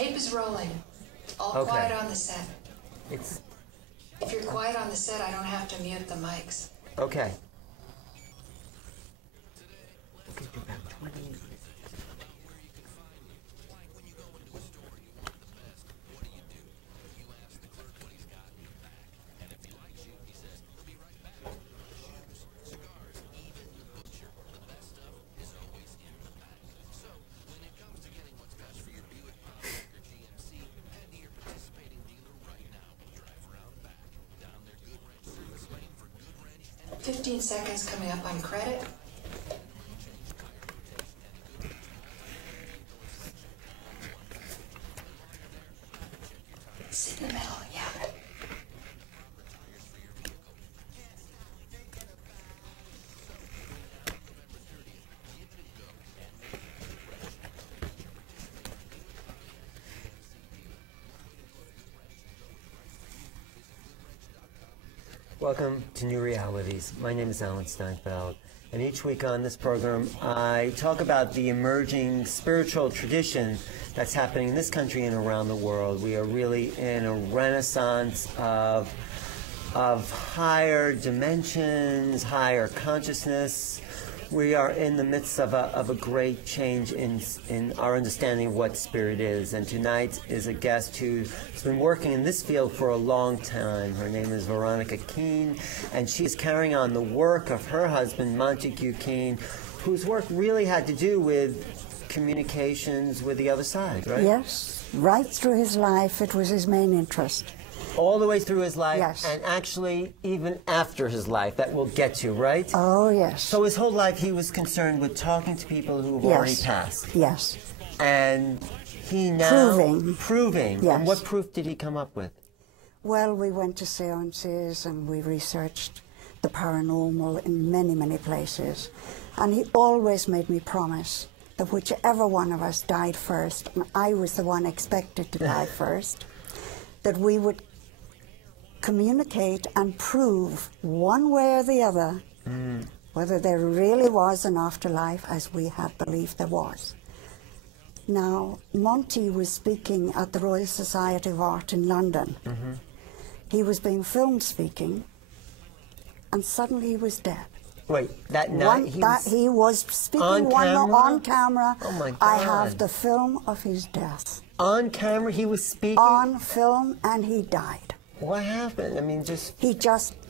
Tape is rolling. All Okay. quiet on the set. It's If you're quiet on the set, I don't have to mute the mics. okay. Okay, about 20. "15 seconds coming up on credit. Sit in the middle, yeah. Welcome to New Realities. My name is Alan Steinfeld, and each week on this program I talk about the emerging spiritual tradition that's happening in this country and around the world. We are really in a renaissance of higher dimensions, higher consciousness. We are in the midst of a great change in our understanding of what spirit is. And tonight is a guest who's been working in this field for a long time. Her name is Veronica Keen, and she's carrying on the work of her husband, Montague Keen, whose work really had to do with communications with the other side, right? Yes, right through his life, it was his main interest. All the way through his life, Yes. and actually even after his life, that we'll get to, right? Oh, yes. So his whole life he was concerned with talking to people who have already passed. Yes. And he now... Proving. Yes. And what proof did he come up with? Well, we went to seances and we researched the paranormal in many, many places. And he always made me promise that whichever one of us died first, and I was the one expected to die first, that we would communicate and prove one way or the other whether there really was an afterlife as we had believed there was. Now, Monty was speaking at the Royal Society of Art in London. He was being filmed speaking, and suddenly he was dead. Wait, that night he was speaking on camera? on camera. Oh my God. I have the film of his death. On camera he was speaking? On film, and he died. What happened? I mean,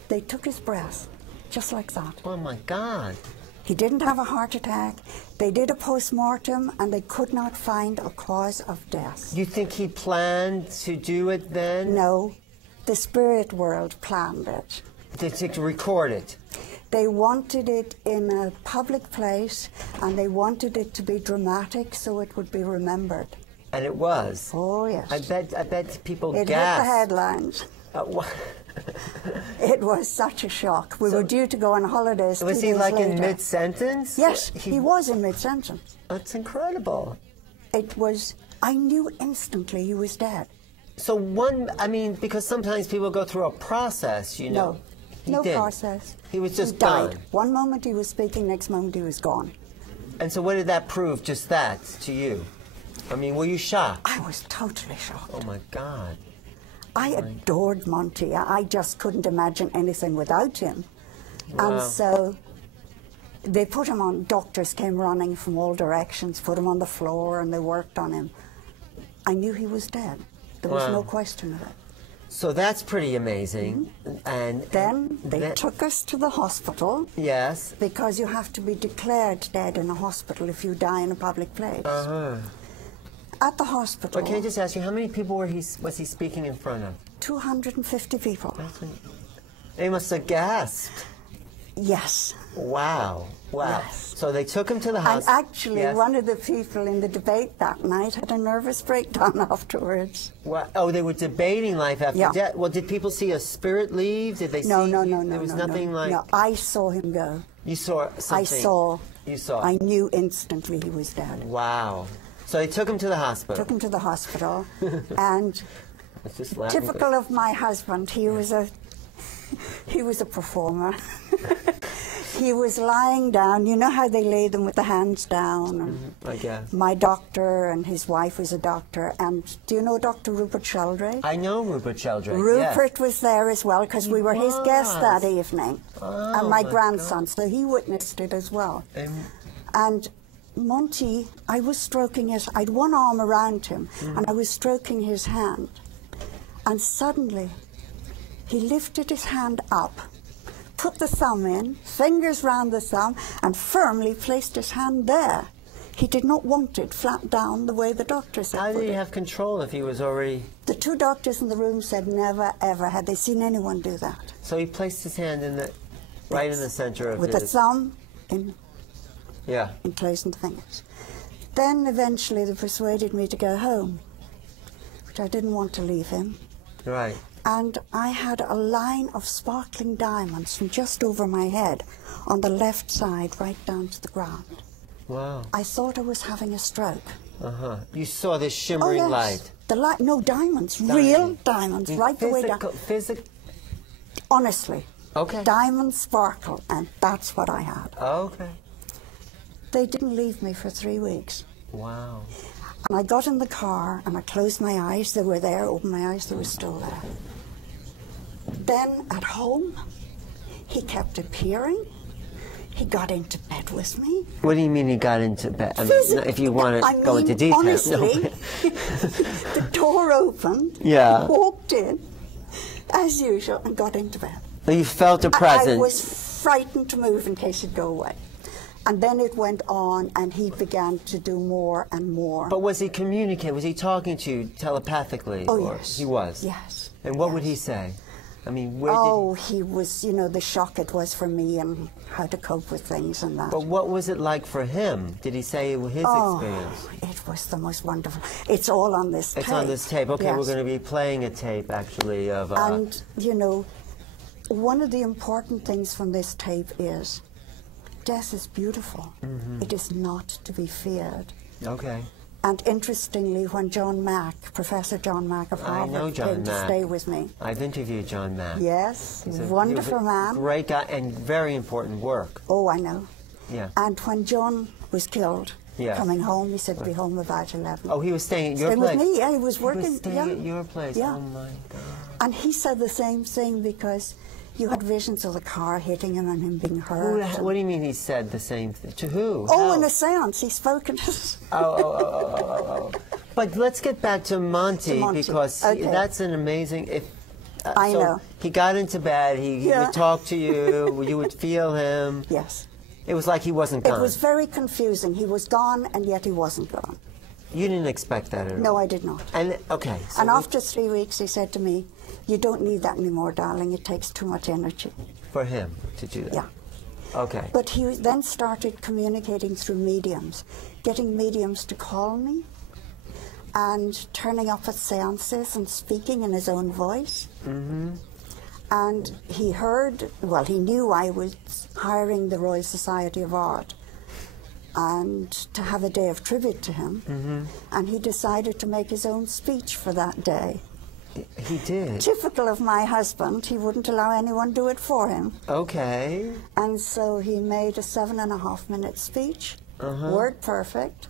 They took his breath, just like that. Oh my God. He didn't have a heart attack. They did a post-mortem, and they could not find a cause of death. You think he planned to do it then? No, the spirit world planned it. To record it? They wanted it in a public place, and they wanted it to be dramatic so it would be remembered. And it was? Oh, yes. I bet people gasped. It hit the headlines. What? It was such a shock. We were due to go on holidays 2 days Was he like later. in mid-sentence? Yes, he was in mid-sentence. That's incredible. I knew instantly he was dead. So because sometimes people go through a process, you know. No did. process. He was just died. gone. One moment he was speaking, next moment he was gone. And so what did that prove, just that, to you? I mean, were you shocked? I was totally shocked. Oh, my God. I adored Monty. I just couldn't imagine anything without him. Wow. And so they put him on, doctors came running from all directions, put him on the floor, and they worked on him. I knew he was dead. There was no question of it. So that's pretty amazing. And then they took us to the hospital. Yes. Because you have to be declared dead in a hospital if you die in a public place. At the hospital. But can I just ask you, how many people was he speaking in front of? 250 people. They must have gasped. Yes. Wow. Wow. Yes. So they took him to the hospital. And actually, one of the people in the debate that night had a nervous breakdown afterwards. What? Oh, they were debating life after death. Well, did people see a spirit leave? Did they see? No. There was nothing like. No, I saw him go. You saw something. I saw. You saw. I knew instantly he was dead. Wow. So they took him to the hospital. Took him to the hospital, and typical of my husband, he was a performer. He was lying down. You know how they lay them with the hands down? I guess. My doctor and his wife was a doctor. And do you know Dr. Rupert Sheldrake? I know Rupert Sheldrake. Rupert yes. was there as well because we were his guests that evening. Oh, and my my grandson, God. so he witnessed it as well. And Monty, I was stroking his, I'd one arm around him, and I was stroking his hand. And suddenly, he lifted his hand up, put the thumb in, fingers round the thumb, and firmly placed his hand there. He did not want it flat down the way the doctor said. How did he have control if he was already... The two doctors in the room said never, ever had they seen anyone do that. So he placed his hand in the, right in the center of with his... the thumb in, Yeah. enclosing the fingers. Then eventually they persuaded me to go home, which I didn't want to leave him. Right. And I had a line of sparkling diamonds from just over my head on the left side right down to the ground. Wow. I thought I was having a stroke. Uh-huh. You saw this shimmering light. The light, no, diamonds, real diamonds, right the way down. Honestly. Okay. Diamonds sparkle, and that's what I had. Okay. They didn't leave me for 3 weeks. Wow. And I got in the car, and I closed my eyes. They were there. Opened my eyes. They were still there. Then, at home, he kept appearing. He got into bed with me. What do you mean he got into bed? I mean, if you want to go into detail. Honestly, the door opened. Yeah. He walked in, as usual, and got into bed. So you felt a presence. I was frightened to move in case he'd go away. And then it went on, and he began to do more and more. But was he communicating? Was he talking to you telepathically? Oh, or yes. He was? Yes. And what yes. would he say? I mean, where Oh, did he was, you know, the shock it was for me and how to cope with things and that. But what was it like for him? Did he say his experience? It was the most wonderful. It's all on this tape. It's on this tape. Okay, yes. we're going to be playing a tape, actually, of... And, you know, one of the important things from this tape is death is beautiful. Mm-hmm. It is not to be feared. Okay. And interestingly, when John Mack, Professor John Mack of Harvard, came to stay with me. I've interviewed John Mack. Yes, He's a wonderful man. Great guy and very important work. Oh, I know. Yeah. And when John was killed, yes. coming home, he said to be home about 11. Oh, he was staying at your Staying place? with me, yeah, he was working. He was staying yeah. at your place? Yeah. Oh, my God. And he said the same thing because you had visions of the car hitting him and him being hurt. What do you mean he said the same thing? To who? Oh, How? in a seance, he spoke in his... Oh. But let's get back to Monty, because okay. that's an amazing... I know. He got into bed, he would talk to you, you would feel him. Yes. It was like he wasn't gone. It was very confusing. He was gone, and yet he wasn't gone. You didn't expect that at all? No, I did not. And, okay. So and after 3 weeks, he said to me, you don't need that anymore, darling. It takes too much energy. For him to do that? Yeah. Okay. But he then started communicating through mediums, getting mediums to call me and turning up at seances and speaking in his own voice. Mm-hmm. And he heard, well, he knew I was hiring the Royal Society of Art and to have a day of tribute to him. Mm-hmm. And he decided to make his own speech for that day. He did? Typical of my husband, he wouldn't allow anyone to do it for him. Okay. And so he made a 7.5-minute speech, word perfect.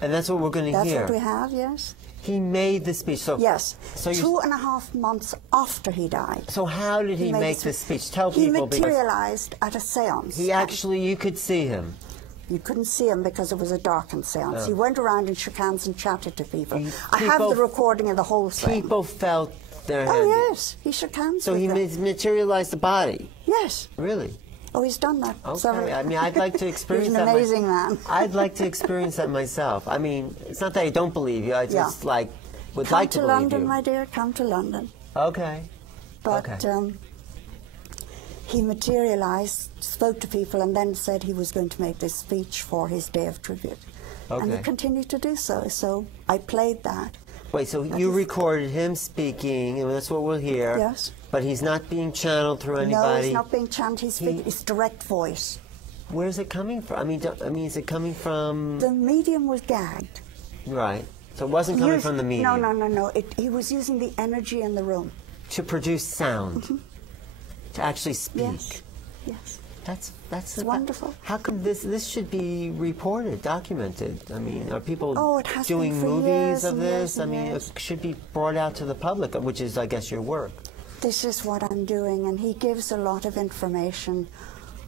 And that's what we're going to hear? That's what we have, yes. He made the speech. So, yes. So 2.5 months after he died. So how did he make the speech? Tell people. He materialized at a seance. He actually, you could see him. You couldn't see him because it was a darkened seance. Oh. He went around and shook hands and chatted to people. I have the recording of the whole thing. People felt their hand. Oh, yes. He shook hands So with he them. materialized the body? Yes. Really? Oh, he's done that. Okay. Sorry. I mean, I'd like to experience He's an that. amazing man. I'd like to experience that myself. I mean, it's not that I don't believe you. I just would like to believe you. Come to London, my dear. Come to London. Okay. But okay. He materialized, spoke to people, and then said he was going to make this speech for his day of tribute. Okay. And he continued to do so. So I played that. Wait, so you recorded him speaking, and that's what we'll hear. Yes. But he's not being channeled through anybody? No, he's not being channeled. He's speaking. It's direct voice. Where's it coming from? I mean, is it coming from... The medium was gagged. Right. So it wasn't coming from the medium? No. He was using the energy in the room. To produce sound. To actually speak. Yes. That's wonderful. How come this should be reported, documented? I mean, are people it has doing been for movies years of and this? years I and mean, years. it should be brought out to the public, which is, I guess, your work. This is what I'm doing, and he gives a lot of information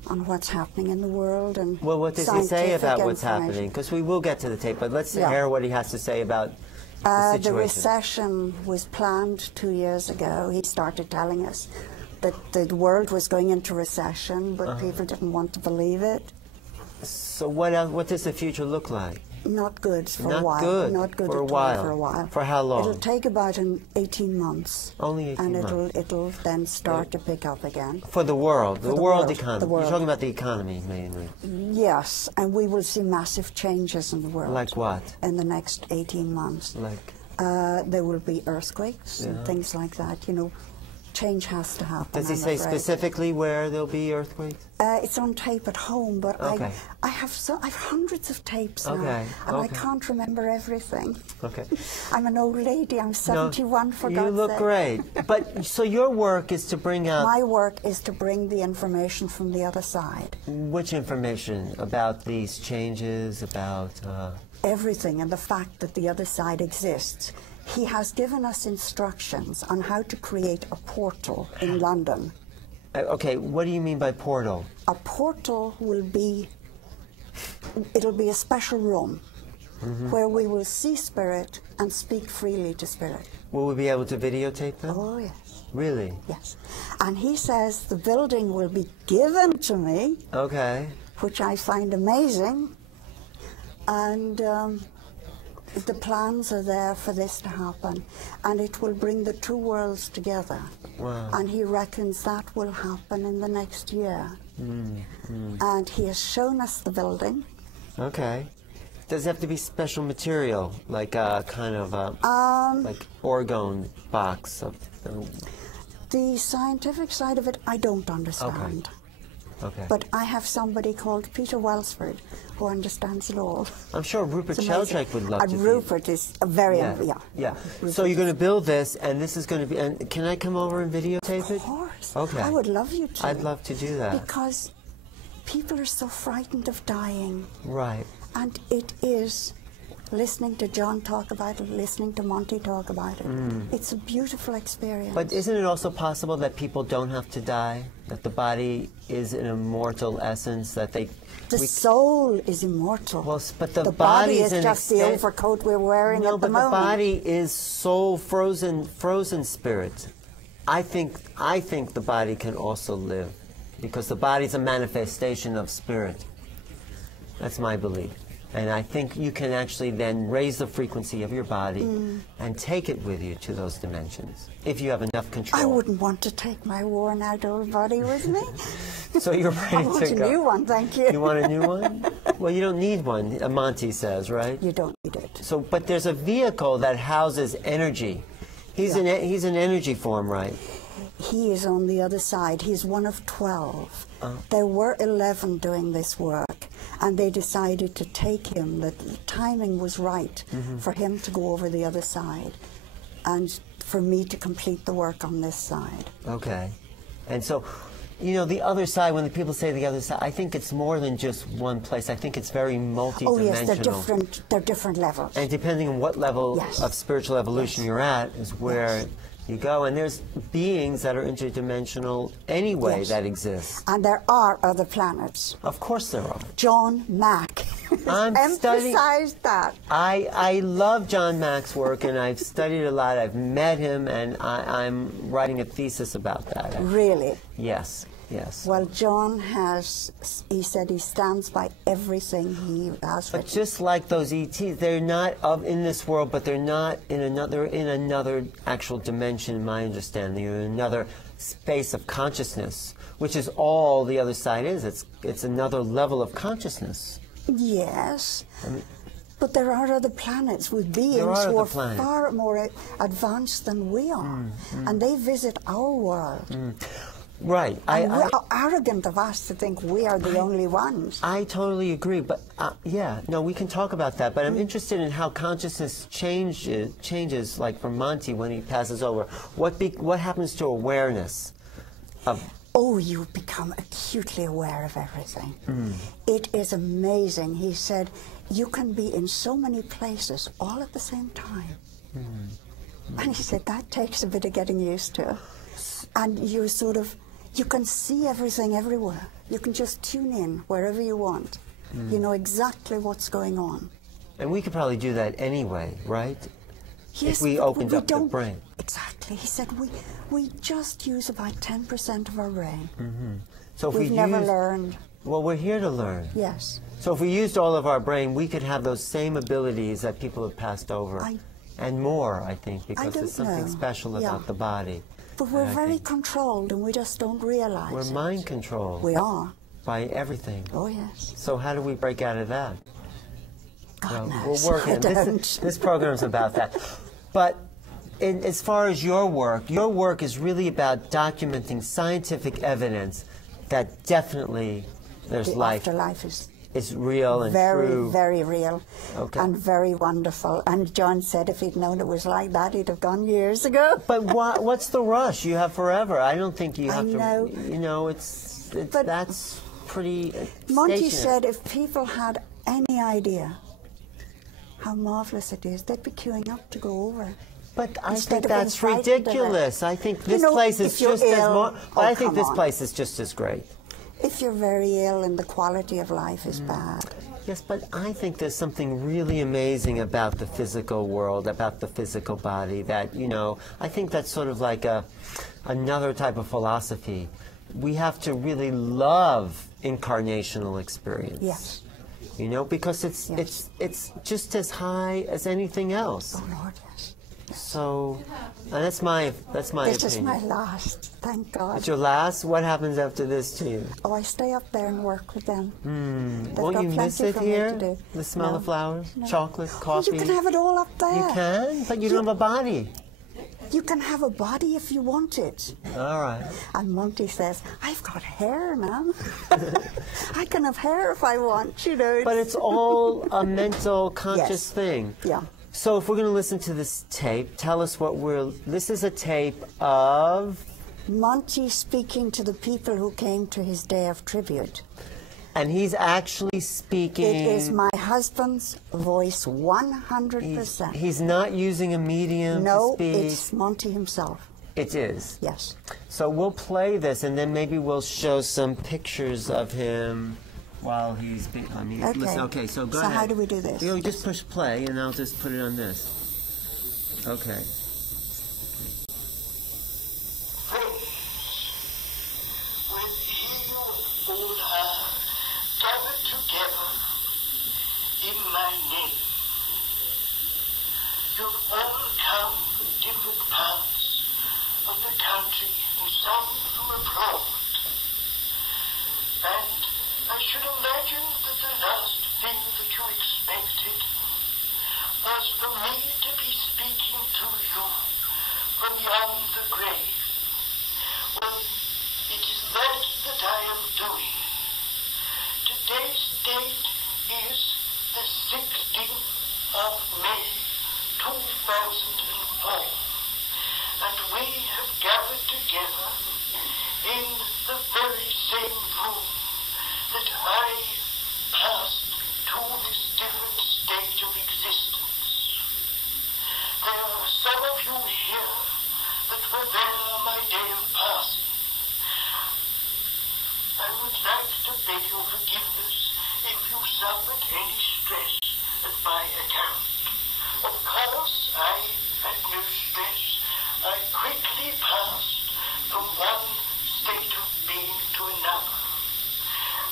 on what's happening in the world. And Well, what does he say scientific about what's information. happening? Because we will get to the tape, but let's Yeah. hear what he has to say about the The situation. recession was planned 2 years ago. He started telling us that the world was going into recession, but people didn't want to believe it. So what does the future look like? Not good for Not a while. good Not good for a at all while. for a while. For how long? It'll take about 18 months. Only 18 and months. it'll then start to pick up again. For the world, For the the world world, economy. the world. You're talking about the economy mainly. Yes, and we will see massive changes in the world. Like what? In the next 18 months. Like, There will be earthquakes Yeah. and things like that. You know, change has to happen. does he I'm say afraid. specifically where there'll be earthquakes? It's on tape at home, but Okay. I've hundreds of tapes now, Okay, and I okay. can't remember everything. Okay. I'm an old lady. I'm 71 for You God's look sake. great. But so your work is to bring out My work is to bring the information from the other side. which information about these changes, about Everything, and the fact that the other side exists. He has given us instructions on how to create a portal in London. okay, what do you mean by portal? A portal will be, it'll be a special room where we will see spirit and speak freely to spirit. Will we be able to videotape them? Oh, yes, Really? yes. And he says the building will be given to me, Okay. which I find amazing. And the plans are there for this to happen. And it will bring the two worlds together. Wow. And he reckons that will happen in the next year. And he has shown us the building. Okay. Does it have to be special material, like a kind of a like orgone box of? The scientific side of it, I don't understand. Okay. But I have somebody called Peter Wellsford who understands it all. I'm sure Rupert It's amazing. Sheldrake would love to. And Rupert is a very, Yeah. So you're going to build this, and this is going to be. And can I come over and videotape it? Of course. Okay. I would love you to. I'd love to do that. Because people are so frightened of dying. Right. And it is listening to John talk about it, listening to Monty talk about it. It's a beautiful experience. But isn't it also possible that people don't have to die? That the body is an immortal essence, that they... the soul is immortal. Well, but the body body's is an just the extent- overcoat we're wearing No, at the but moment. the body is soul, frozen spirit. I think the body can also live, because the body's a manifestation of spirit. That's my belief. And I think you can actually then raise the frequency of your body and take it with you to those dimensions, if you have enough control. I wouldn't want to take my worn-out old body with me. So you're ready I to want a go. new one, thank you. You want a new one? Well, you don't need one, Monty says, right? You don't need it. So, but there's a vehicle that houses energy. He's an energy form, right? He is on the other side. He's one of 12. There were 11 doing this work, and they decided to take him, that the timing was right for him to go over the other side, and for me to complete the work on this side. Okay. And so, you know, the other side, when the people say the other side, I think it's more than just one place. I think it's very multi-dimensional. Oh yes, they're different levels. And depending on what level Yes. of spiritual evolution Yes. you're at is where you go. And there's beings that are interdimensional anyway Yes. that exist. And there are other planets. Of course there are. John Mack I'm studying- emphasized that. I love John Mack's work, and I've studied a lot. I've met him, and I'm writing a thesis about that. Really? Yes, yes. Well, John he said he stands by everything he has But written. just like those ETs, they're not in this world, but they're not in another actual dimension, in my understanding. They're in another space of consciousness, which is all the other side is. It's another level of consciousness. Yes. But there are other planets with beings are who other are planets. far more advanced than we are. And they visit our world. Right. And how arrogant of us to think we are the only ones. I totally agree, but we can talk about that. But I'm interested in how consciousness changes, like for Monty when he passes over. What happens to awareness of oh, you become acutely aware of everything. It is amazing. He said, you can be in so many places all at the same time. And he said, that takes a bit of getting used to. And you sort of, you can see everything everywhere. You can just tune in wherever you want. You know exactly what's going on. And we could probably do that anyway, right? Yes, if we opened up the brain. Exactly. He said we just use about 10% of our brain. So if We've never learned. Well, we're here to learn. Yes. So if we used all of our brain, we could have those same abilities that people have passed over. And more, I think, because there's something special about the body. But we're very controlled, and we just don't realize We're mind controlled. We are. By everything. Oh, yes. So how do we break out of that? God knows. We're working. This program's about that. But as far as your work is really about documenting scientific evidence that definitely there's life. The afterlife is real and true. Very, very real. Okay. And very wonderful. And John said if he'd known it was like that, he'd have gone years ago. But what's the rush? You have forever. I don't think you have to. You know, that's pretty Monty said if people had any idea how marvelous it is, they'd be queuing up to go over. But I think that's ridiculous. I think this place is just as more. I think this place is just as great. If you're very ill and the quality of life is bad. Yes, but I think there's something really amazing about the physical world, about the physical body. That I think that's sort of like another type of philosophy. We have to really love incarnational experience. Yes. Because it's just as high as anything else. Oh Lord, yes. So, that's my opinion. This is my last, thank God. It's your last? What happens after this to you? Oh, I stay up there and work with them. Won't you miss it here? The smell of flowers, chocolate, coffee? You can have it all up there. You can, but you don't have a body. You can have a body if you want it. All right. And Monty says, I've got hair now. I can have hair if I want, But it's all a mental, conscious thing. Yeah. So if we're going to listen to this tape, tell us this is a tape of... Monty speaking to the people who came to his day of tribute. And he's actually speaking... It is my husband's voice, 100%. He's not using a medium to speak? No, it's Monty himself. It is? Yes. So we'll play this, and then maybe we'll show some pictures of him while he's speaking. Okay. Listen, okay, so go ahead. So how do we do this? You just push play, and I'll just put it on this. Okay. In my name, you've all come from different parts of the country and some from abroad. And I should imagine that the last thing that you expected was for me to be speaking to you from beyond the grave. Well, it is that I am doing. Today's date is the 16th of May, 2004, and we have gathered together in the very same room that I passed to this different stage of existence. There are some of you here that were there my day of passing. I would like to beg your forgiveness if you suffered any stress at my account. Of course, I had no stress. I quickly passed from one state of being to another.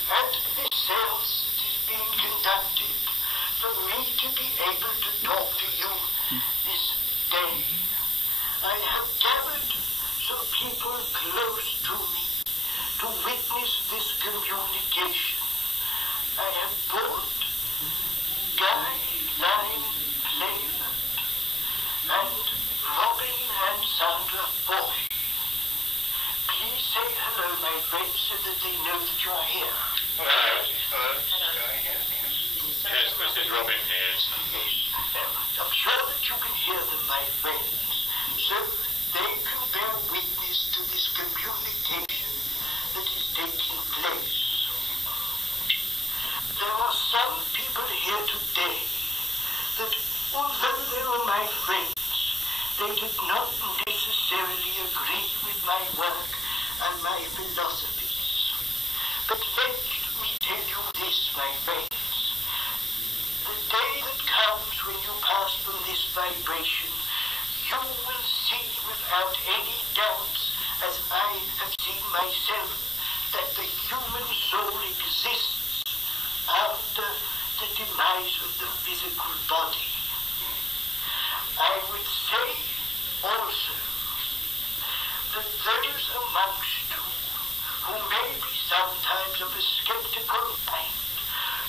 At the cells it is being conducted for me to be able to talk to you this day. I have gathered some people close to me to witness this communication. I have brought Guy, Lime, Playland, and Robin and Sandra Boy. Please say hello, my friends, so that they know that you are here. Hello. Guy here, yes. Yes, this is Robin here. Yes. I'm sure that you can hear them, my friends, so they can bear witness to this communication my friends, they did not necessarily agree with my work and my philosophies. But let me tell you this, my friends. The day that comes when you pass from this vibration, you will see without any doubts, as I have seen myself, that the human soul exists after the demise of the physical body. I would say also that those amongst you who may be sometimes of a skeptical mind,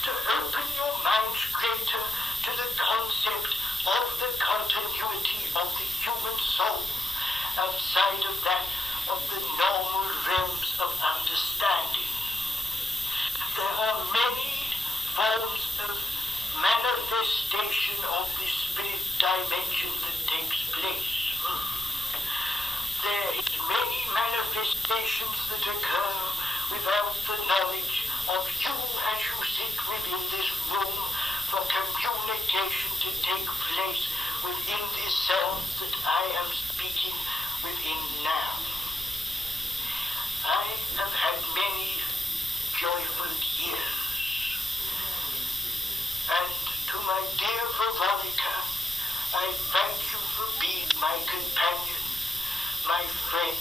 to open your minds greater to the concept of the continuity of the human soul outside of that of the normal realms of understanding. There are many forms of manifestation of the spirit dimension that takes place. There is many manifestations that occur without the knowledge of you as you sit within this room for communication to take place within this self that I am speaking within now. I have had many joyful years. And to my dear Veronica, I thank you for being my companion, my friend,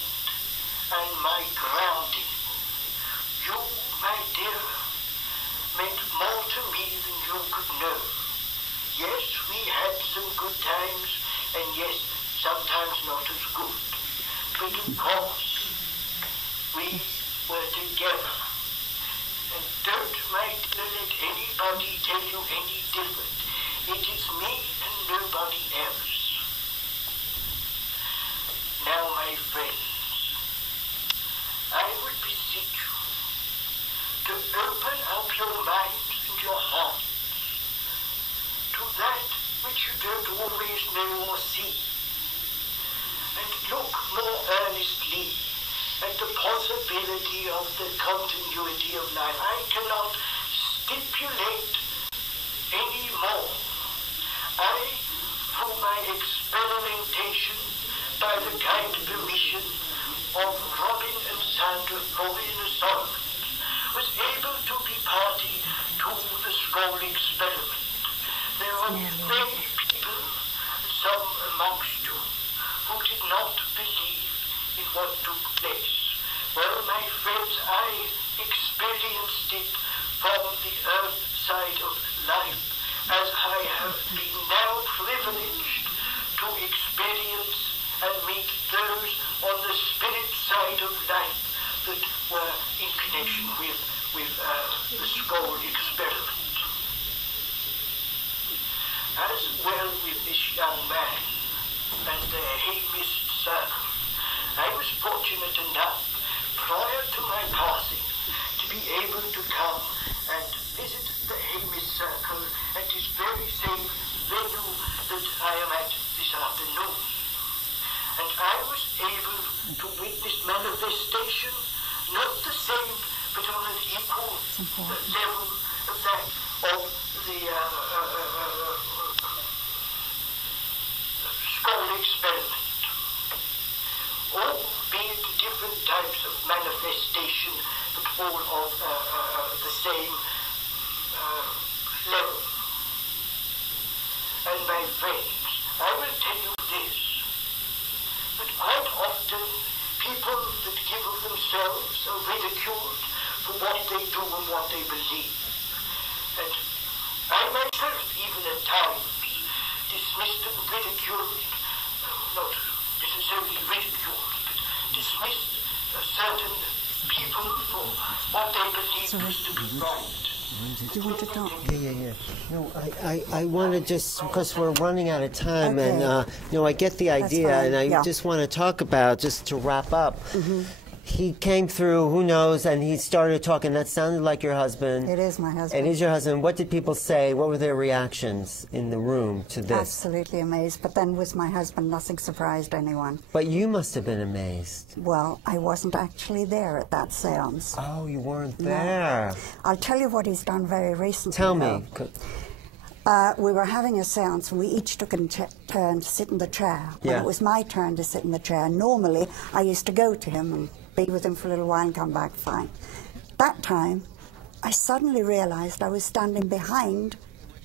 and my grounding. You, my dear, meant more to me than you could know. Yes, we had some good times, and yes, sometimes not as good. But of course, we were together. And don't, my dear, let anybody tell you any different. It is me and nobody else. Now, my friends, I would beseech you to open up your minds and your hearts to that which you don't always know or see, and look more earnestly at the possibility of the continuity of life. I cannot stipulate any more. I, through my experimentation, by the kind permission of Robin and Sandra Solomon, was able to be party to the scroll experiment. There are many people, some amongst you, who did not believe in what took place. Well, my friends, I experienced it from the earth side of life, as I have been now privileged to experience and meet those on the spirit side of life that were in connection with the scroll experiment. As well with this young man and the Hamish circle, I was fortunate enough, prior to my passing, to be able to come and visit the Hamish circle at this very same venue that I am at this afternoon. And I was able to witness manifestation, not the same, but on an equal level of that of the scroll experiment. Albeit different types of manifestation, but all of the same level. And my friends, I will tell you this, that quite often people that give of themselves are ridiculed for what they do and what they believe. And I myself, even at times, dismissed and ridiculed, not necessarily ridiculed, but dismissed certain people for what they believed was to be right. Do you want to talk? Yeah. No, I want to just, because we're running out of time, Okay. and, I get the idea, fine, and I yeah. just want to talk about, just to wrap up, he came through, who knows, and he started talking. That sounded like your husband. It is my husband. It is your husband. What did people say? What were their reactions in the room to this? Absolutely amazed. But then with my husband, nothing surprised anyone. But you must have been amazed. Well, I wasn't actually there at that seance. Oh, you weren't No. there. I'll tell you what he's done very recently. Tell me. though. We were having a seance, and we each took a turn to sit in the chair. When Yeah. it was my turn to sit in the chair, normally I used to go to him and be with him for a little while and come back fine. That time, I suddenly realized I was standing behind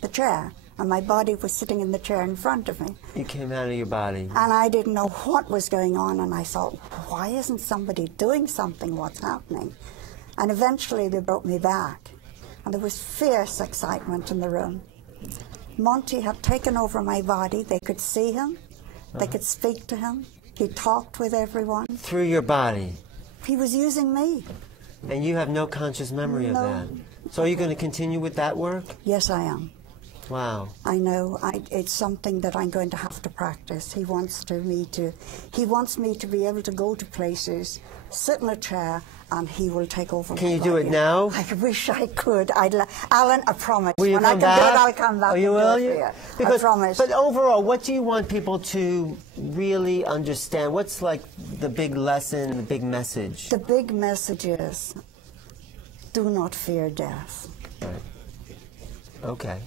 the chair, and my body was sitting in the chair in front of me. You came out of your body. And I didn't know what was going on, and I thought, why isn't somebody doing something? What's happening? And eventually they brought me back, and there was fierce excitement in the room. Monty had taken over my body. They could see him. They could speak to him. He talked with everyone. Through your body. He was using me. And you have no conscious memory of No. that. So are you going to continue with that work? Yes, I am. Wow. I know. It's something that I'm going to have to practice. He wants me to be able to go to places, sit in a chair, and he will take over. Can my you do it body. now? I wish I could. Alan, I promise. Will you when come I can back? do it, I'll come back. Oh, you and will? do it You? for you. Because, I promise. But overall, what do you want people to really understand? What's like the big lesson, the big message? The big message is, do not fear death. Right. Okay.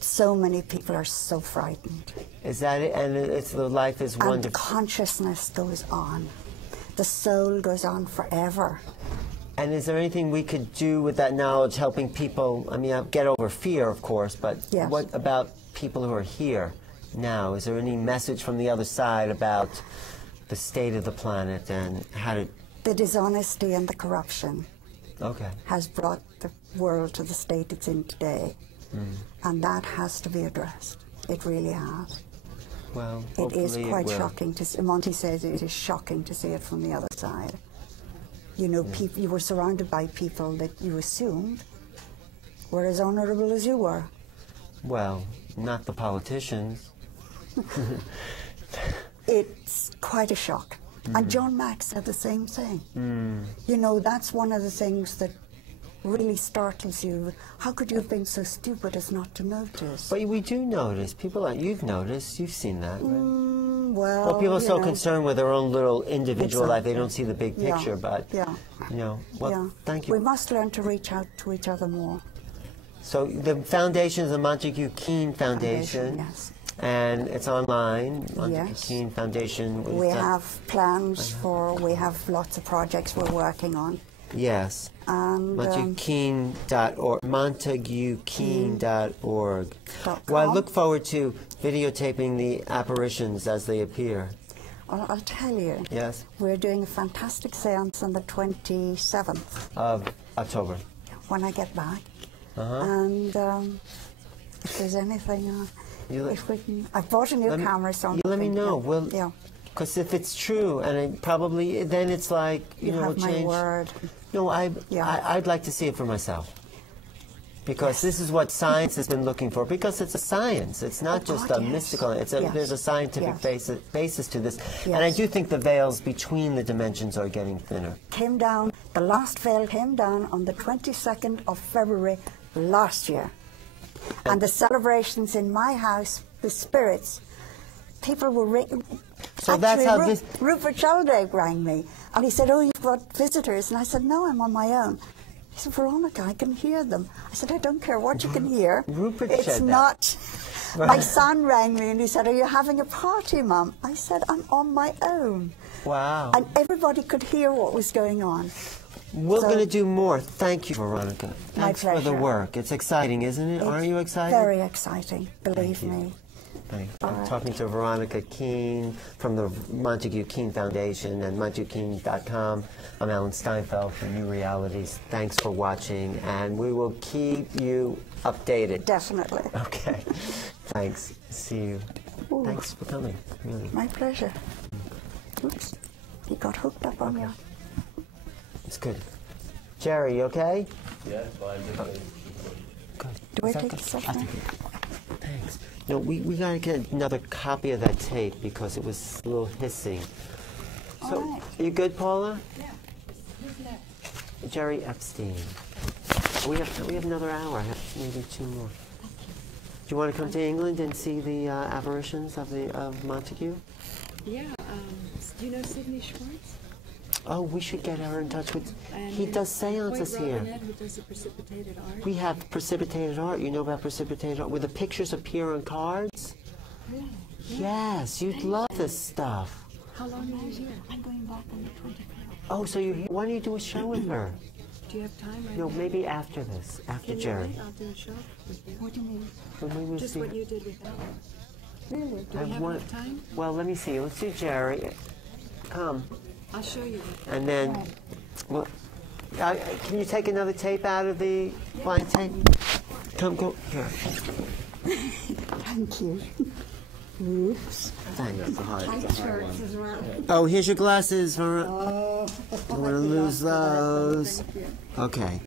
So many people are so frightened. Is that it? And it's the life is And wonderful. consciousness goes on. The soul goes on forever. And is there anything we could do with that knowledge, helping people? I mean, get over fear, of course, but Yes. what about people who are here now? Is there any message from the other side about the state of the planet and how to? The dishonesty and the corruption Okay. has brought the world to the state it's in today. And that has to be addressed. It really has. Well, It is hopefully quite will. shocking to see. Monty says it is shocking to see it from the other side. You know, you were surrounded by people that you assumed were as honorable as you were. Well, not the politicians. It's quite a shock. And John Mack said the same thing. You know, that's one of the things that really startles you. How could you have been so stupid as not to notice? But we do notice. People like you've noticed. You've seen that, right? Well, People are you so know, concerned with their own little individual life. They Exactly. don't see the big Yeah. picture. But, Yeah. you know, well, yeah. thank you. We must learn to reach out to each other more. So the foundation is the Montague Keen Foundation. Yes. And it's online, Montague Yes. Keen Foundation. We have plans we have lots of projects we're working on. Yes. And MontagueKeen.org. MontagueKeen.org. Well, I look forward to videotaping the apparitions as they appear. I'll tell you, Yes. we're doing a fantastic seance on the 27th Of October. when I get back. Uh-huh. And if there's anything, You let- if we can, I bought a new Let me- camera, so you let me know. Yeah. Well, yeah. Because if it's true, and then it's like, You know, have it'll my change. word. No, Yeah. I'd like to see it for myself. Because this is what science has been looking for. Because it's a science. It's not Oh, just God, a yes. mystical. Yes. There's a scientific Yes. basis to this. And I Yes. do think the veils between the dimensions are getting thinner. Came down, the last veil came down on the 22nd of February last year. And the celebrations in my house, the spirits, people were ringing. So that's how this... Rupert Sheldrake rang me, and he said, "Oh, you've got visitors." And I said, "No, I'm on my own." He said, "Veronica, I can hear them." I said, "I don't care what you can hear. Rupert it's said that. not." My son rang me and he said, "Are you having a party, Mum?" I said, "I'm on my own." Wow. And everybody could hear what was going on. We're So- going to do more. Thank you, Veronica. My Thanks for the pleasure. work. It's exciting, isn't it? Aren't you excited? Very exciting, believe you. me. Thanks. All I'm right. talking to Veronica Keen from the Montague Keen Foundation and MontagueKeen.com. I'm Alan Steinfeld from New Realities. Thanks for watching, and we will keep you updated. Definitely. Okay. Thanks. See you. Ooh. Thanks for coming. Really. My pleasure. Oops. He got hooked up on you. It's good. Jerry, you okay? Yeah, fine. Good. Do I Is that take good? the stuff I now? think Thanks. No, we got to get another copy of that tape because it was a little hissing. So, All right. are you good, Paula? Yeah. Who's next? Jerry Epstein. We have another hour, maybe two more. Do you want to come to England and see the apparitions of Montague? Yeah, do you know Sydney Schwartz? Oh, we should get her in touch with... And He does seances Point here. Robinette, who does the precipitated art. We have precipitated art. You know about precipitated art? Where the pictures appear on cards? Really? Yes, you'd love this stuff. How long are you here? I'm going back on the 25th. Oh, so you're here. Why don't you do a show with her? Do you have time right No, now? maybe after this, after Can you Jerry. wait? I'll do a show with you. What do you mean? Well, maybe we'll Just see. what you did with Ellen. Really? Do we have enough time? Well, let me see. Let's do Jerry. Come. I'll show you. And then, well, can you take another tape out of the blind tape? Come, go. Here. Thank you. Oops. Thanks. Thanks, shirts as well. Oh, here's your glasses, Vera. Oh, You want to lose those? Thank you. Okay.